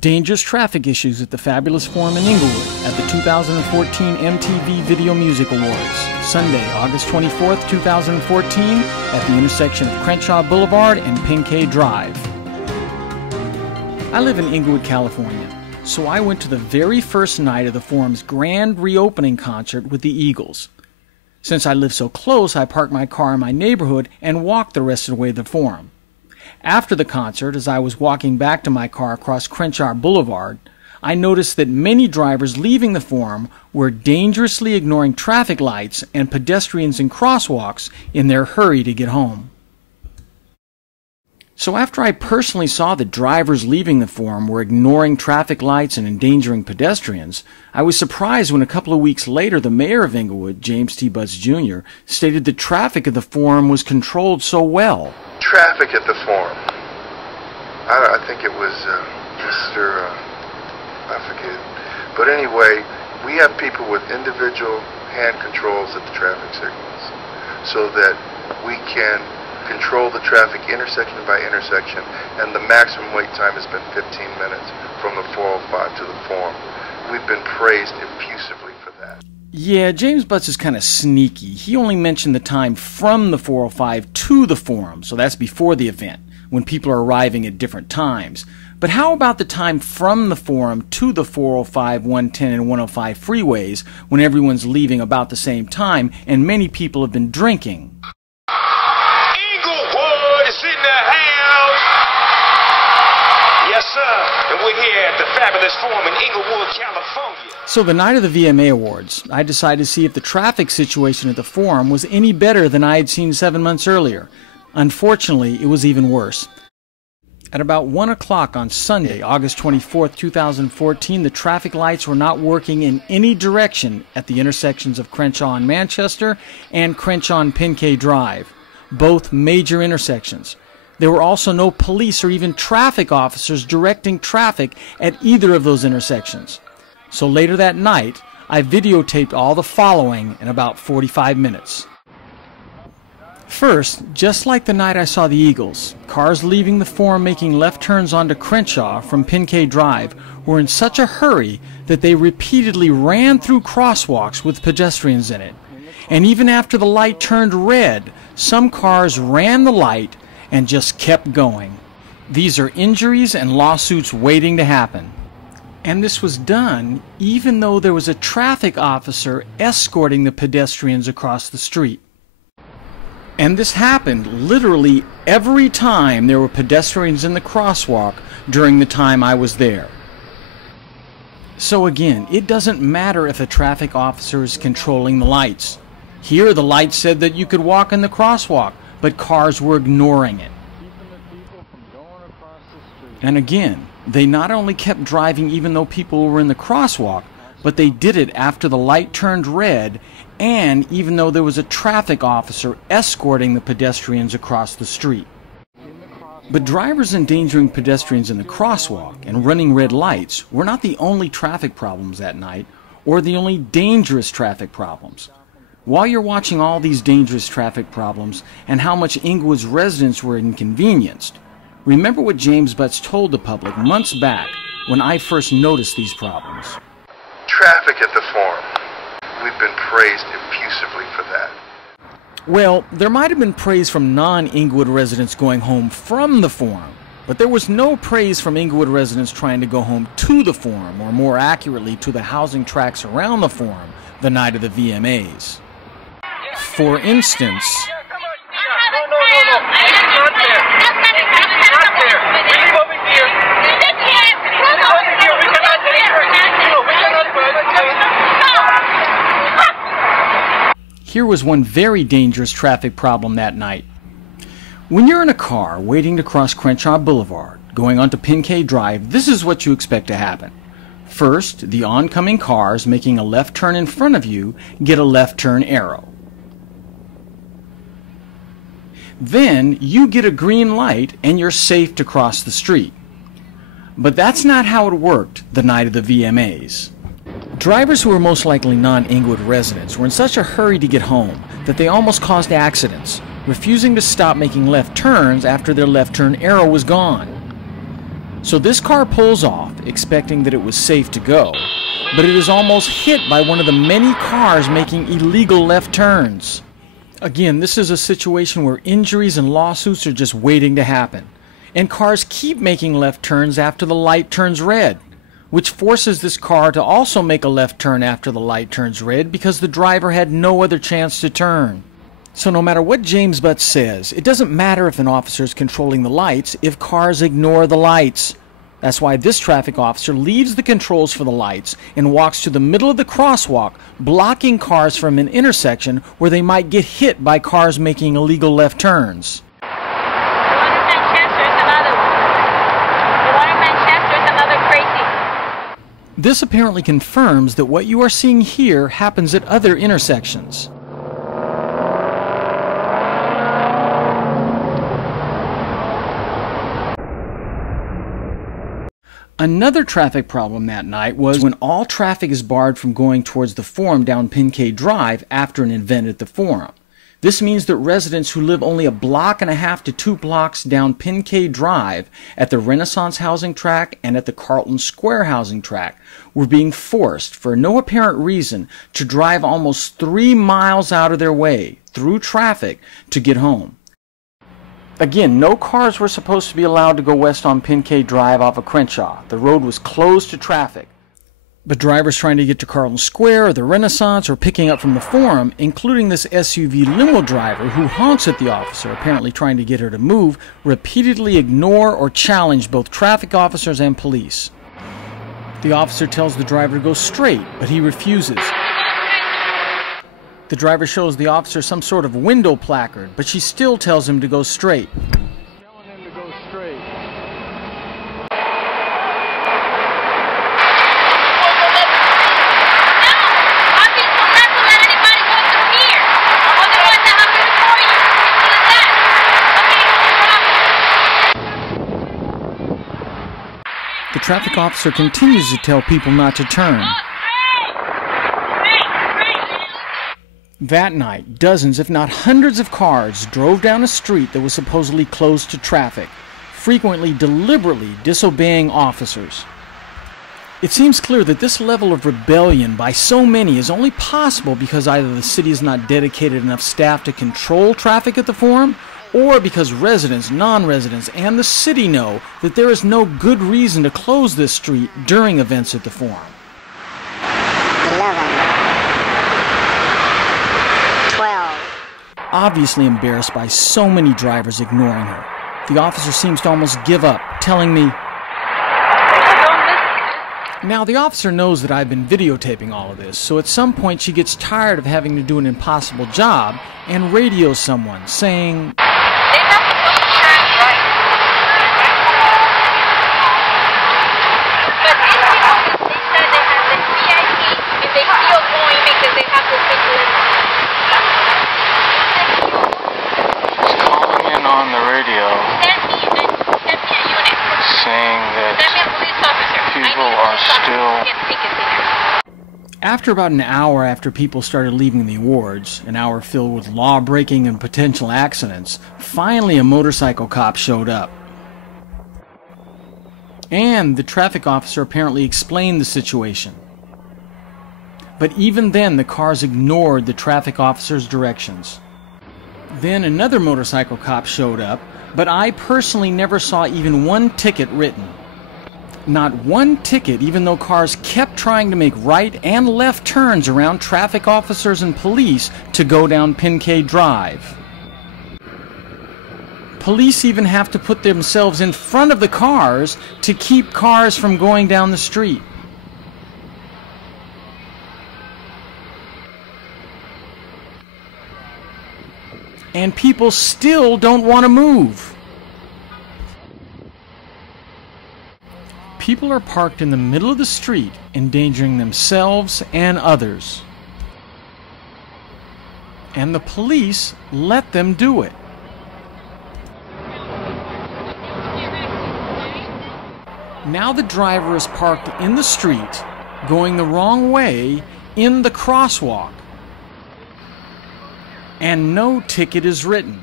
Dangerous traffic issues at the Fabulous Forum in Inglewood at the 2014 MTV Video Music Awards, Sunday, August 24th, 2014, at the intersection of Crenshaw Boulevard and Pinkay Drive. I live in Inglewood, California, so I went to the very first night of the Forum's grand reopening concert with the Eagles. Since I live so close, I parked my car in my neighborhood and walked the rest of the way to the Forum. After the concert, as I was walking back to my car across Crenshaw Boulevard, I noticed that many drivers leaving the Forum were dangerously ignoring traffic lights and pedestrians in crosswalks in their hurry to get home. So after I personally saw that drivers leaving the Forum were ignoring traffic lights and endangering pedestrians, I was surprised when a couple of weeks later the mayor of Inglewood, James T. Butts Jr., stated that traffic at the Forum was controlled so well. Traffic at the Forum. I think it was I forget. But anyway, we have people with individual hand controls at the traffic signals so that we can control the traffic intersection by intersection, and the maximum wait time has been 15 minutes from the 405 to the Forum. We've been praised effusively for that. Yeah, James Butts is kind of sneaky. He only mentioned the time from the 405 to the Forum, so that's before the event, when people are arriving at different times. But how about the time from the Forum to the 405, 110, and 105 freeways, when everyone's leaving about the same time and many people have been drinking? In the house. Yes, sir. And we're here at the Fabulous Forum in Inglewood, California. So the night of the VMA Awards, I decided to see if the traffic situation at the Forum was any better than I had seen 7 months earlier. Unfortunately, it was even worse. At about 1 o'clock on Sunday, August 24th, 2014, the traffic lights were not working in any direction at the intersections of Crenshaw and Manchester and Crenshaw and Pinkay Drive, both major intersections. There were also no police or even traffic officers directing traffic at either of those intersections. So later that night, I videotaped all the following in about 45 minutes. First, just like the night I saw the Eagles, cars leaving the Forum making left turns onto Crenshaw from Pinkay Drive were in such a hurry that they repeatedly ran through crosswalks with pedestrians in it. And even after the light turned red, some cars ran the light and just kept going. These are injuries and lawsuits waiting to happen. And this was done even though there was a traffic officer escorting the pedestrians across the street. And this happened literally every time there were pedestrians in the crosswalk during the time I was there. So again, it doesn't matter if a traffic officer is controlling the lights. Here the light said that you could walk in the crosswalk, but cars were ignoring it. And again, they not only kept driving even though people were in the crosswalk, but they did it after the light turned red and even though there was a traffic officer escorting the pedestrians across the street. But drivers endangering pedestrians in the crosswalk and running red lights were not the only traffic problems that night or the only dangerous traffic problems. While you're watching all these dangerous traffic problems and how much Inglewood's residents were inconvenienced, remember what James Butts told the public months back when I first noticed these problems. Traffic at the Forum. We've been praised effusively for that. Well, there might have been praise from non-Inglewood residents going home from the Forum, but there was no praise from Inglewood residents trying to go home to the Forum, or more accurately, to the housing tracts around the Forum, the night of the VMAs. For instance, here was one very dangerous traffic problem that night. When you're in a car waiting to cross Crenshaw Boulevard, going onto Pinkay Drive, this is what you expect to happen. First, the oncoming cars making a left turn in front of you get a left turn arrow. Then you get a green light and you're safe to cross the street. But that's not how it worked the night of the VMAs. Drivers who were most likely non-Inglewood residents were in such a hurry to get home that they almost caused accidents, refusing to stop making left turns after their left turn arrow was gone. So this car pulls off, expecting that it was safe to go, but it is almost hit by one of the many cars making illegal left turns. Again, this is a situation where injuries and lawsuits are just waiting to happen. And cars keep making left turns after the light turns red, which forces this car to also make a left turn after the light turns red because the driver had no other chance to turn. So no matter what James Butts says, it doesn't matter if an officer is controlling the lights if cars ignore the lights. That's why this traffic officer leaves the controls for the lights and walks to the middle of the crosswalk, blocking cars from an intersection where they might get hit by cars making illegal left turns. The one in Manchester is another one. The one in Manchester is another crazy. This apparently confirms that what you are seeing here happens at other intersections. Another traffic problem that night was when all traffic is barred from going towards the Forum down Pincay Drive after an event at the Forum. This means that residents who live only a block and a half to 2 blocks down Pincay Drive at the Renaissance housing tract and at the Carlton Square housing tract were being forced, for no apparent reason, to drive almost 3 miles out of their way through traffic to get home. Again, no cars were supposed to be allowed to go west on Pincay Drive off of Crenshaw. The road was closed to traffic. But drivers trying to get to Carlton Square or the Renaissance or picking up from the Forum, including this SUV limo driver who honks at the officer, apparently trying to get her to move, repeatedly ignore or challenge both traffic officers and police. The officer tells the driver to go straight, but he refuses. The driver shows the officer some sort of window placard, but she still tells him to go straight. Telling him to go straight. The traffic officer continues to tell people not to turn. That night, dozens, if not hundreds of cars drove down a street that was supposedly closed to traffic, frequently deliberately disobeying officers. It seems clear that this level of rebellion by so many is only possible because either the city has not dedicated enough staff to control traffic at the Forum, or because residents, non-residents, and the city know that there is no good reason to close this street during events at the Forum. 11. 12. Obviously embarrassed by so many drivers ignoring her, the officer seems to almost give up, telling me, Now the officer knows that I've been videotaping all of this, so at some point she gets tired of having to do an impossible job and radios someone, saying, On the radio saying that people are still... After about an hour after people started leaving the awards, an hour filled with law-breaking and potential accidents, finally a motorcycle cop showed up. And the traffic officer apparently explained the situation. But even then, the cars ignored the traffic officer's directions. Then another motorcycle cop showed up, but I personally never saw even one ticket written. Not one ticket, even though cars kept trying to make right and left turns around traffic officers and police to go down Pincay Drive. Police even have to put themselves in front of the cars to keep cars from going down the street. And people still don't want to move. People are parked in the middle of the street, endangering themselves and others. And the police let them do it. Now the driver is parked in the street, going the wrong way in the crosswalk. And no ticket is written.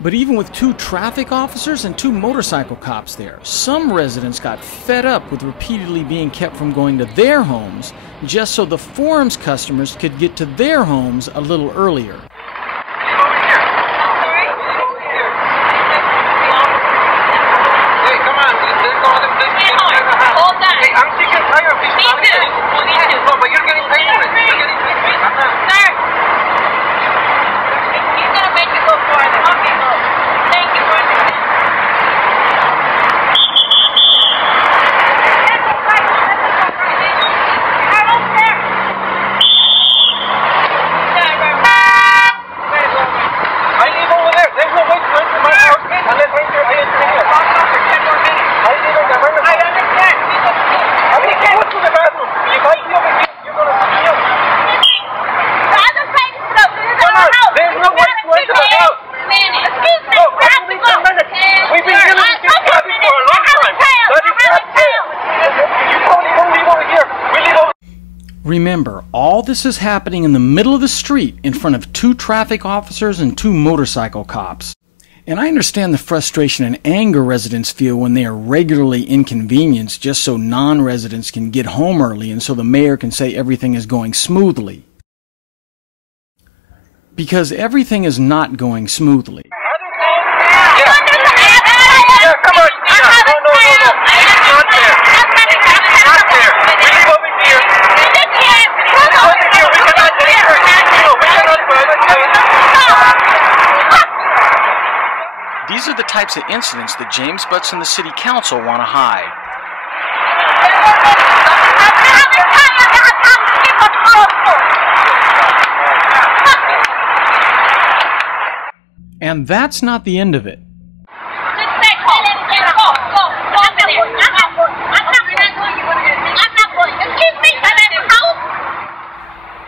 But even with 2 traffic officers and 2 motorcycle cops there, some residents got fed up with repeatedly being kept from going to their homes just so the forum's customers could get to their homes a little earlier. Remember, all this is happening in the middle of the street in front of 2 traffic officers and 2 motorcycle cops. And I understand the frustration and anger residents feel when they are regularly inconvenienced just so non-residents can get home early and so the mayor can say everything is going smoothly. Because everything is not going smoothly. These are the types of incidents that James Butts and the City Council want to hide. And that's not the end of it.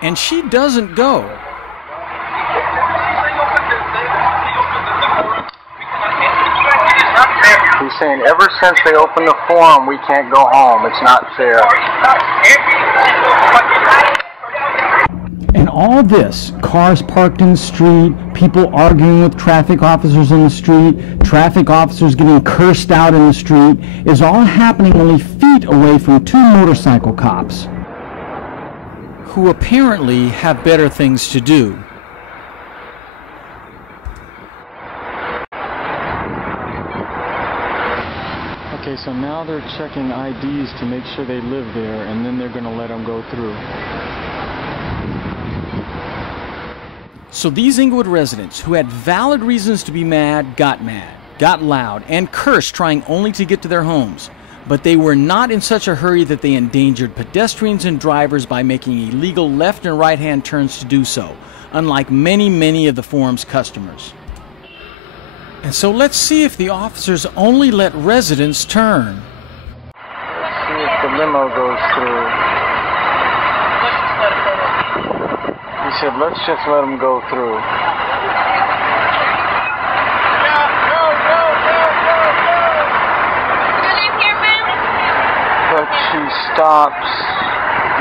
And she doesn't go. He's saying ever since they opened the forum, we can't go home. It's not fair. And all this, cars parked in the street, people arguing with traffic officers in the street, traffic officers getting cursed out in the street, is all happening only feet away from 2 motorcycle cops, who apparently have better things to do. Okay, so now they're checking IDs to make sure they live there, and then they're going to let them go through. So these Inglewood residents who had valid reasons to be mad, got loud, and cursed trying only to get to their homes. But they were not in such a hurry that they endangered pedestrians and drivers by making illegal left and right-hand turns to do so, unlike many of the forum's customers. And so let's see if the officers only let residents turn. Let's see if the limo goes through. He said, let's just let them go through. But she stops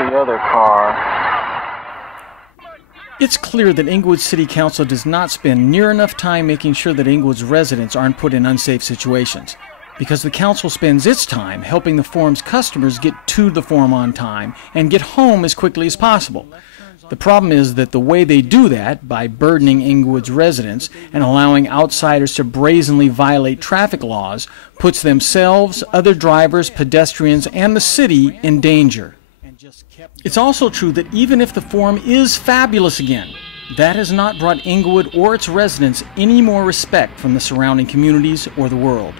the other car. It's clear that Inglewood City Council does not spend near enough time making sure that Inglewood's residents aren't put in unsafe situations, because the council spends its time helping the forum's customers get to the forum on time and get home as quickly as possible. The problem is that the way they do that, by burdening Inglewood's residents and allowing outsiders to brazenly violate traffic laws, puts themselves, other drivers, pedestrians, and the city in danger. It's also true that even if the forum is fabulous again, that has not brought Inglewood or its residents any more respect from the surrounding communities or the world,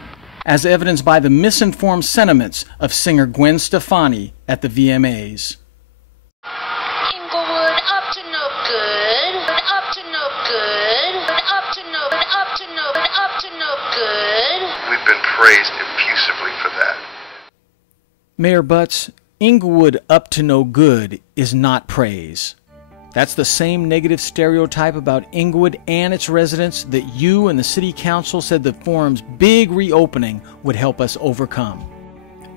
as evidenced by the misinformed sentiments of singer Gwen Stefani at the VMAs. Inglewood up to no good, up to no good, up to no good. We've been praised effusively for that. Mayor Butts, Inglewood up to no good is not praise. That's the same negative stereotype about Inglewood and its residents that you and the City Council said the forum's big reopening would help us overcome.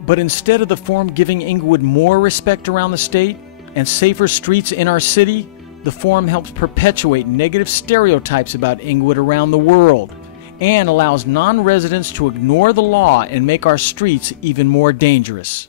But instead of the forum giving Inglewood more respect around the state and safer streets in our city, the forum helps perpetuate negative stereotypes about Inglewood around the world. and allows non-residents to ignore the law and make our streets even more dangerous.